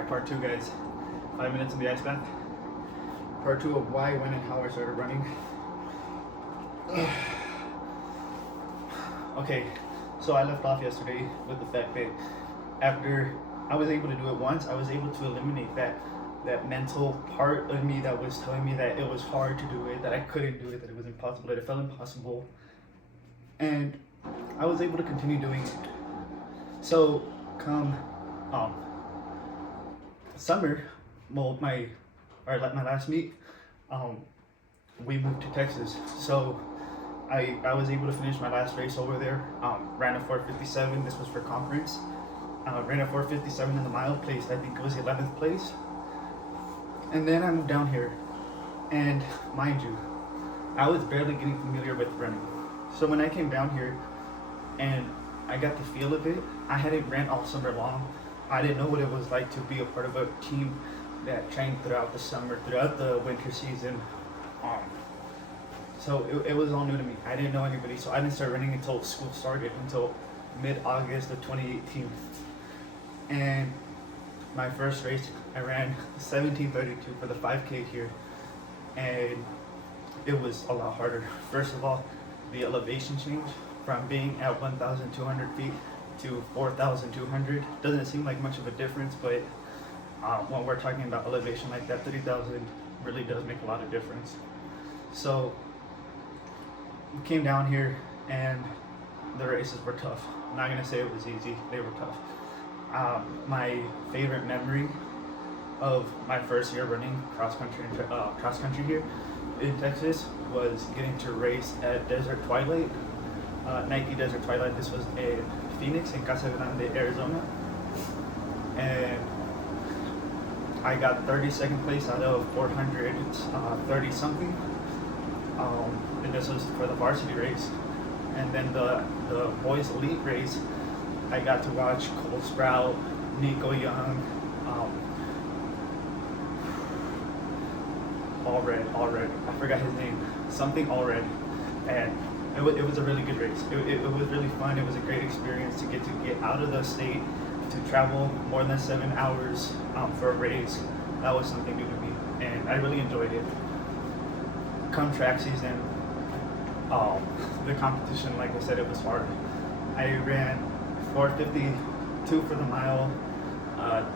Alright, part two, guys. 5 minutes in the ice bath. Part two of why, when, and how I started running. Okay, so I left off yesterday with the fact that after I was able to do it once, I was able to eliminate that mental part of me that was telling me that it was hard to do it, that I couldn't do it, that it was impossible, that it felt impossible. And I was able to continue doing it. So come summer, well, my last meet, we moved to Texas. So I was able to finish my last race over there. Ran a 4:57. This was for conference. Ran a 4:57 in the mile, placed I think it was 11th place. And then I moved down here, and mind you, I was barely getting familiar with running. So when I came down here and I got the feel of it, I hadn't ran all summer long. I didn't know what it was like to be a part of a team that trained throughout the summer, throughout the winter season. So it was all new to me. I didn't know anybody, so I didn't start running until school started, until mid-August of 2018. And my first race, I ran 17:32 for the 5K here, and it was a lot harder. First of all, the elevation change from being at 1,200 feet to 4,200 doesn't seem like much of a difference, but when we're talking about elevation like that, 30,000 really does make a lot of difference. So we came down here and the races were tough. I'm not gonna say it was easy, they were tough. My favorite memory of my first year running cross country here in Texas was getting to race at Desert Twilight, Nike Desert Twilight. This was in Phoenix in Casa Grande, Arizona, and I got 32nd place out of 430 something, and this was for the varsity race. And then the boys elite race, I got to watch Cole Sprout, Nico Young, Allred, I forgot his name, something Allred, and it was a really good race. It was really fun. It was a great experience to get out of the state, to travel more than 7 hours for a race. That was something new to me, and I really enjoyed it. Come track season, the competition, like I said, it was hard. I ran 4:52 for the mile,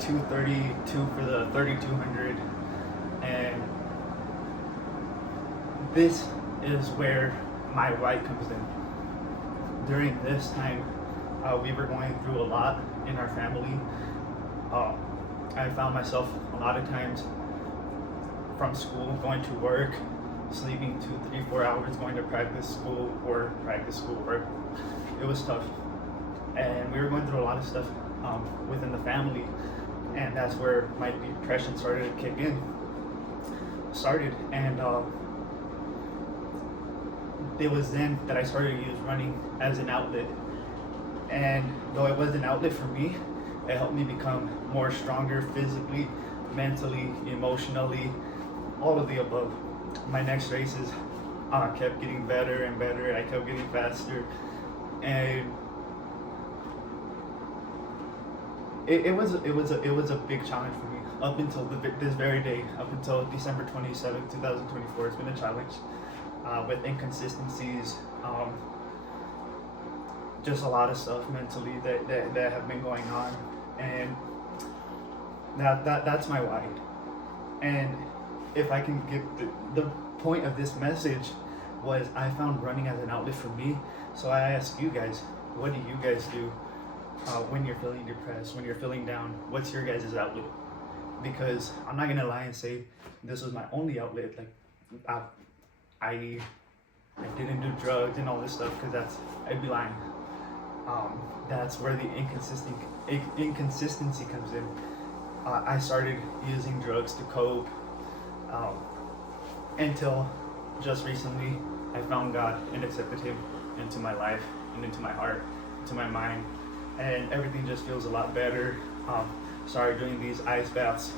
2:32 for the 3,200, and this is where my why comes in. During this time, we were going through a lot in our family. I found myself a lot of times from school, going to work, sleeping 2, 3, 4 hours, going to practice, school, work. It was tough. And we were going through a lot of stuff within the family, and that's where my depression started to kick in. And it was then that I started to use running as an outlet. And though it was an outlet for me, it helped me become more stronger physically, mentally, emotionally, all of the above. My next races kept getting better and better. I kept getting faster, and it was a big challenge for me up until this very day, up until December 27th, 2024. It's been a challenge with inconsistencies, just a lot of stuff mentally that have been going on, and that's my why. And if I can get the point of this message was I found running as an outlet for me. So I ask you guys, what do you guys do when you're feeling depressed, when you're feeling down? What's your guys' outlet? Because I'm not gonna lie and say this was my only outlet. Like I didn't do drugs and all this stuff, because I'd be lying. That's where the inconsistency comes in. I started using drugs to cope, until just recently I found God and accepted Him into my life and into my heart, into my mind, and everything just feels a lot better. Started doing this ice bath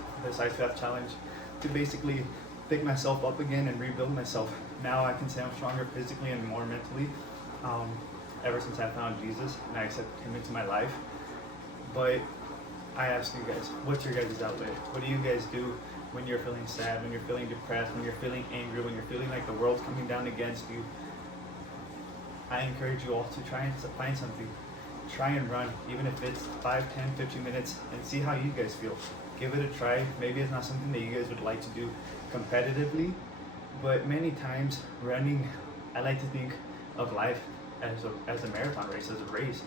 challenge to basically pick myself up again and rebuild myself. Now I can say I'm stronger physically and more mentally, ever since I found Jesus and I accepted Him into my life. But I ask you guys, what's your guys' outlet? What do you guys do when you're feeling sad, when you're feeling depressed, when you're feeling angry, when you're feeling like the world's coming down against you? I encourage you all to try and find something. Try and run, even if it's 5, 10, 15 minutes, and see how you guys feel. Give it a try. Maybe it's not something that you guys would like to do competitively, but many times running, I like to think of life as a marathon race, as a race.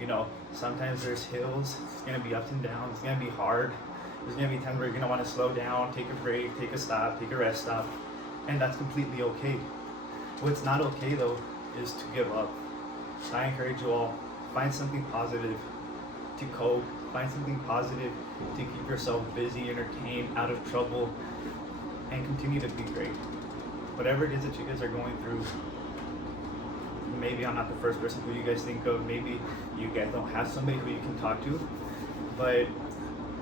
You know, sometimes there's hills, it's gonna be ups and downs, it's gonna be hard. There's gonna be times where you're gonna wanna slow down, take a break, take a stop, take a rest stop, and that's completely okay. What's not okay though is to give up. I encourage you all, find something positive to cope, find something positive to keep yourself busy, entertained, out of trouble, and continue to be great. Whatever it is that you guys are going through, maybe I'm not the first person who you guys think of, maybe you guys don't have somebody who you can talk to, but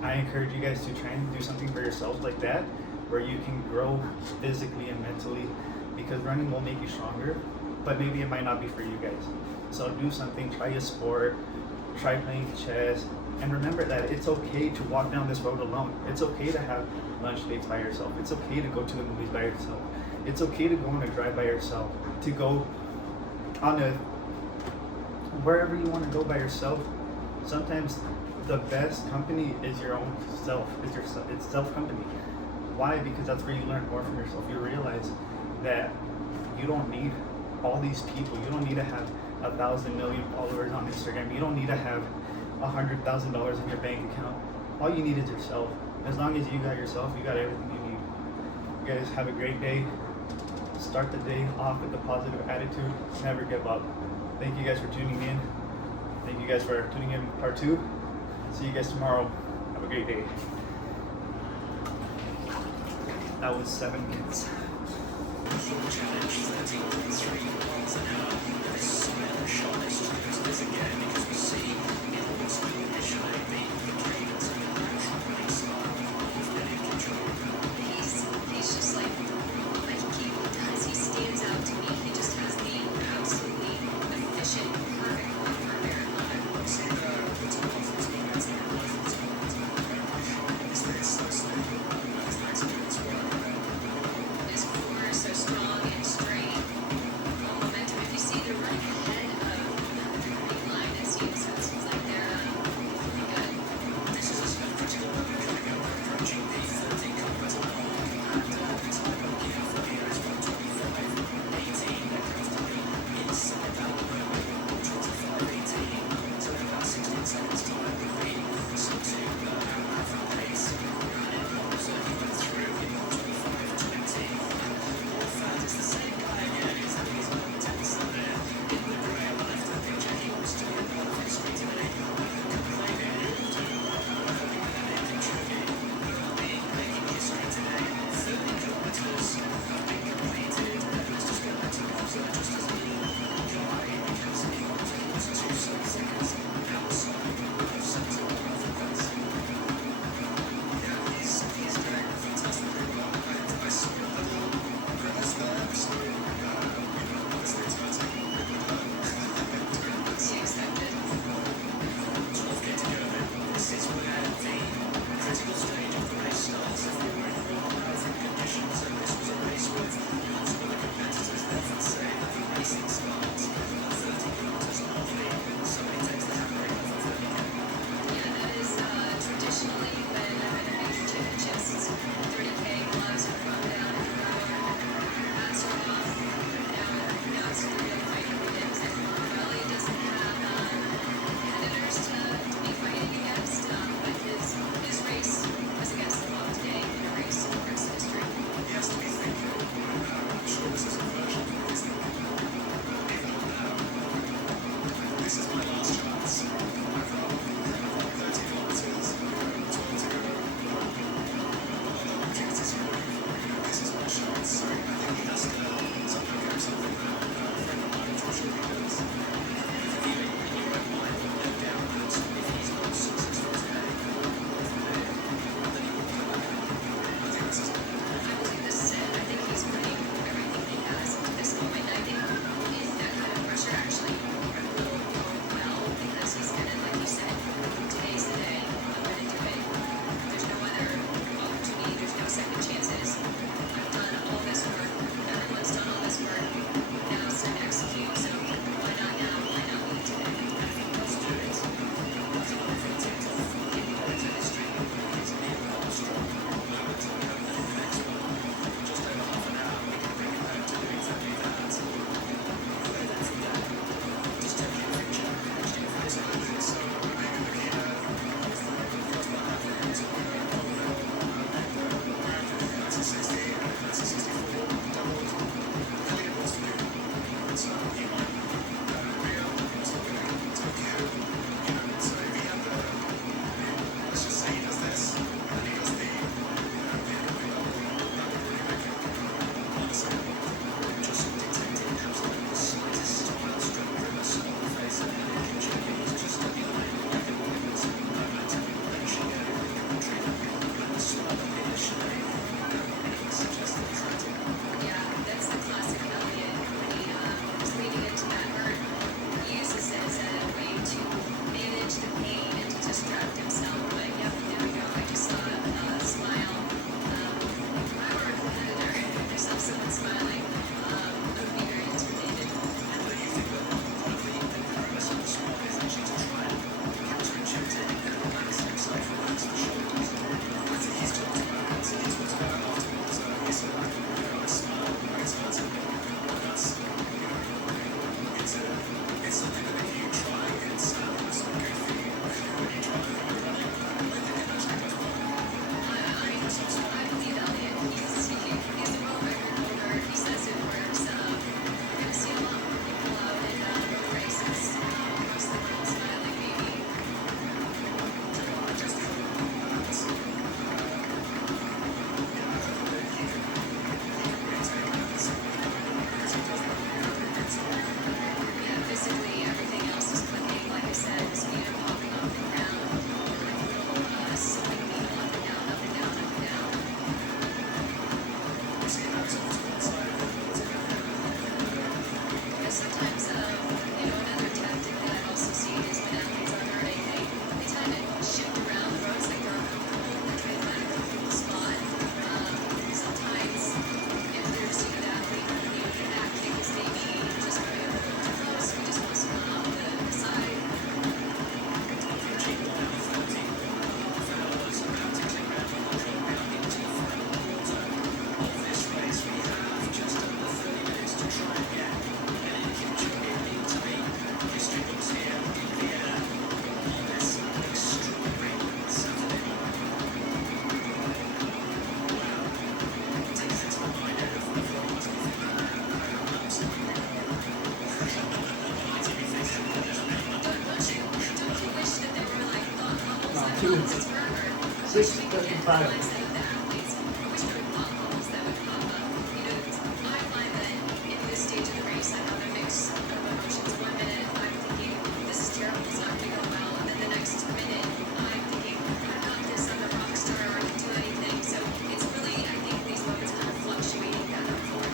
I encourage you guys to try and do something for yourselves like that, where you can grow physically and mentally, because running will make you stronger, but maybe it might not be for you guys. So do something, try a sport, try playing chess, and remember that it's okay to walk down this road alone. It's okay to have lunch dates by yourself. It's okay to go to the movies by yourself. It's okay to go on a drive by yourself, to go on a wherever you want to go by yourself. Sometimes the best company is your own self, it's self company. Why? Because that's where you learn more from yourself. You realize that you don't need all these people. You don't need to have 1,000 million followers on Instagram. You don't need to have $100,000 in your bank account. All you need is yourself. As long as you got yourself, you got everything you need. You guys have a great day. Start the day off with a positive attitude. Never give up. Thank you guys for tuning in. Thank you guys for tuning in part 2. See you guys tomorrow. Have a great day. That was 7 minutes. He's just like he does. He stands out to me. He just has the absolutely efficient, perfect run for a marathon. His core is so strong and straight. sometimes, another tactic that I've also seen is when athletes are hurting, they tend to shift around the ropes, like they're uncomfortable, they try to find a comfortable spot. Sometimes, if there's, the athlete, the back kick is maybe just running a little too close, we just want someone off the side. Don't you wish that there were like thought bubbles No, that two. helped us forever? I wish we could get 6:55. realize that the athletes, I wish there were thought bubbles that would pop up. I find that in this stage of the race, I have a mix of emotions. 1 minute, I'm thinking, this is terrible, it's not going to go well. And then the next minute, I'm thinking, I've got this, I'm a rock star, I can do anything. So it's really, I think these moments kind of fluctuating back and forth.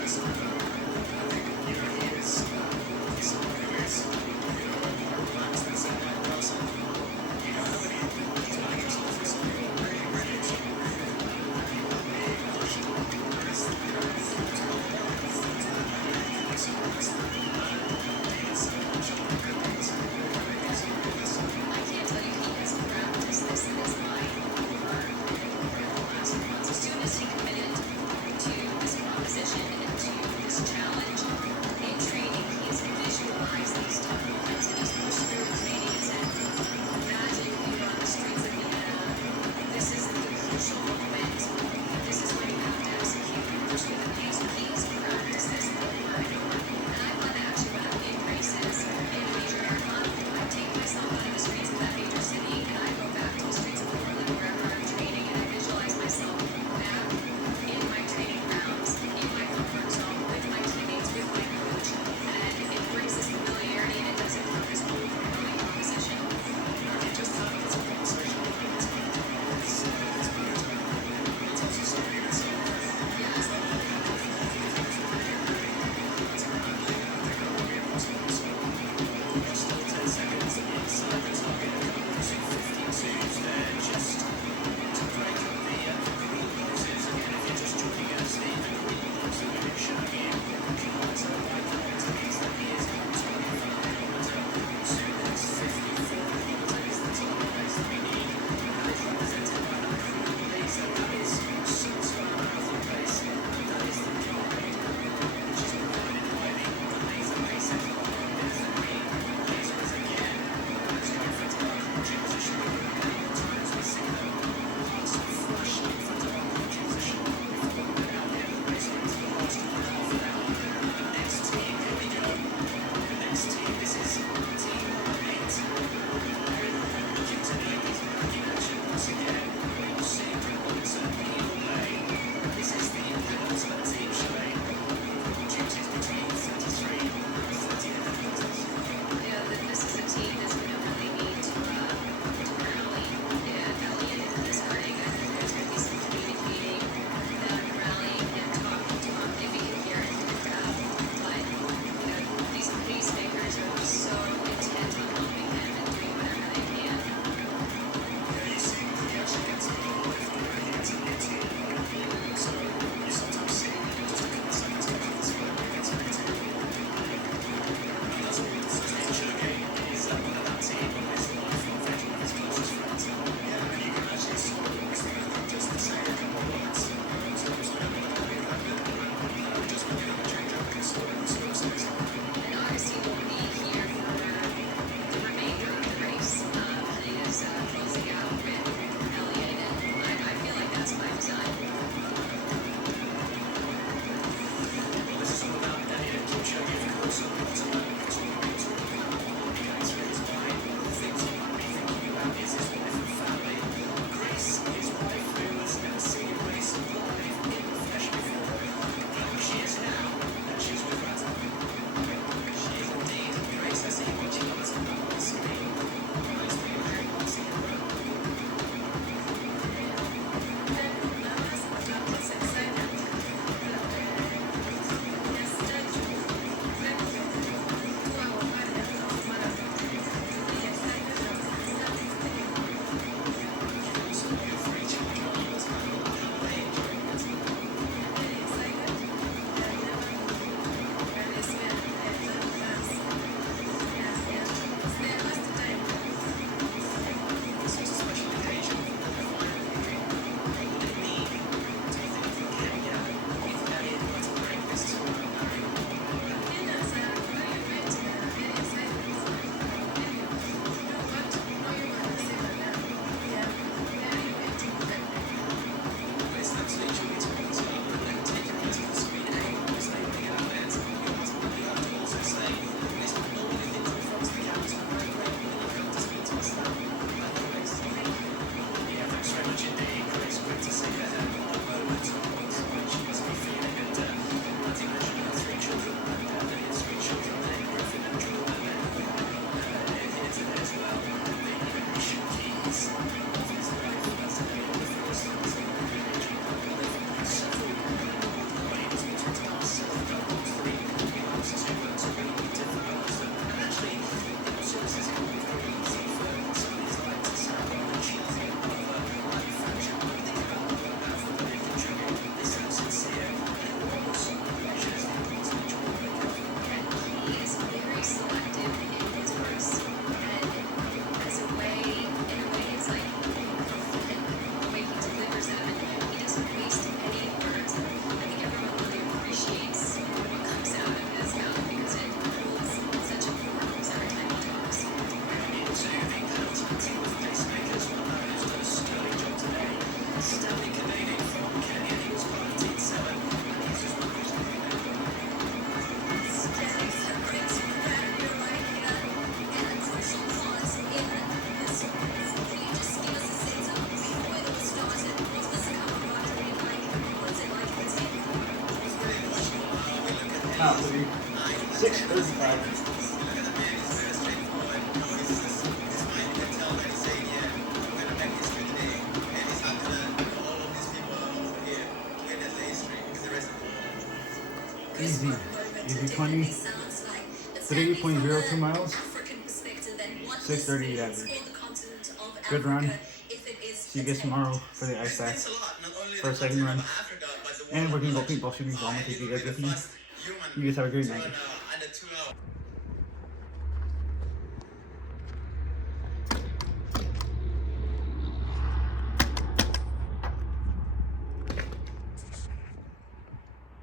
6:35. Easy. Easy 20. 3.02 miles. 6:38 average. Good run. See you guys tomorrow for the ice axe for a second run. And we're gonna go paintball shooting, so I'm gonna take you guys with me. You guys have a great night.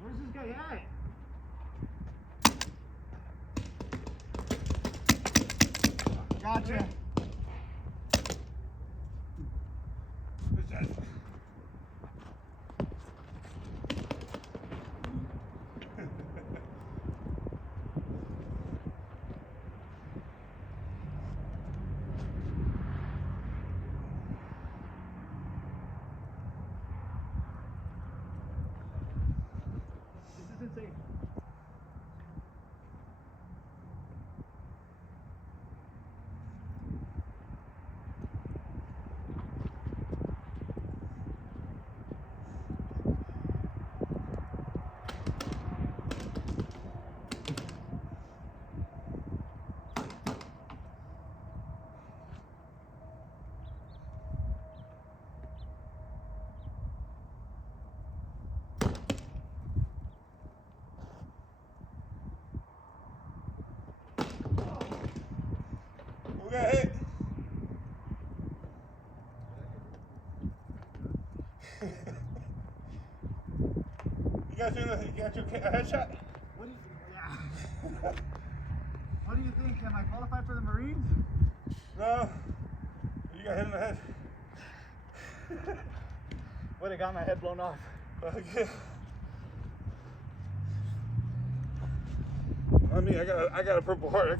Where's this guy at? Gotcha. This is insane. Who got hit? You got your headshot? What do you yeah. What do you think? Am I qualified for the Marines? No. You got hit in the head. Would have got my head blown off. Okay. I mean, I got a Purple Heart.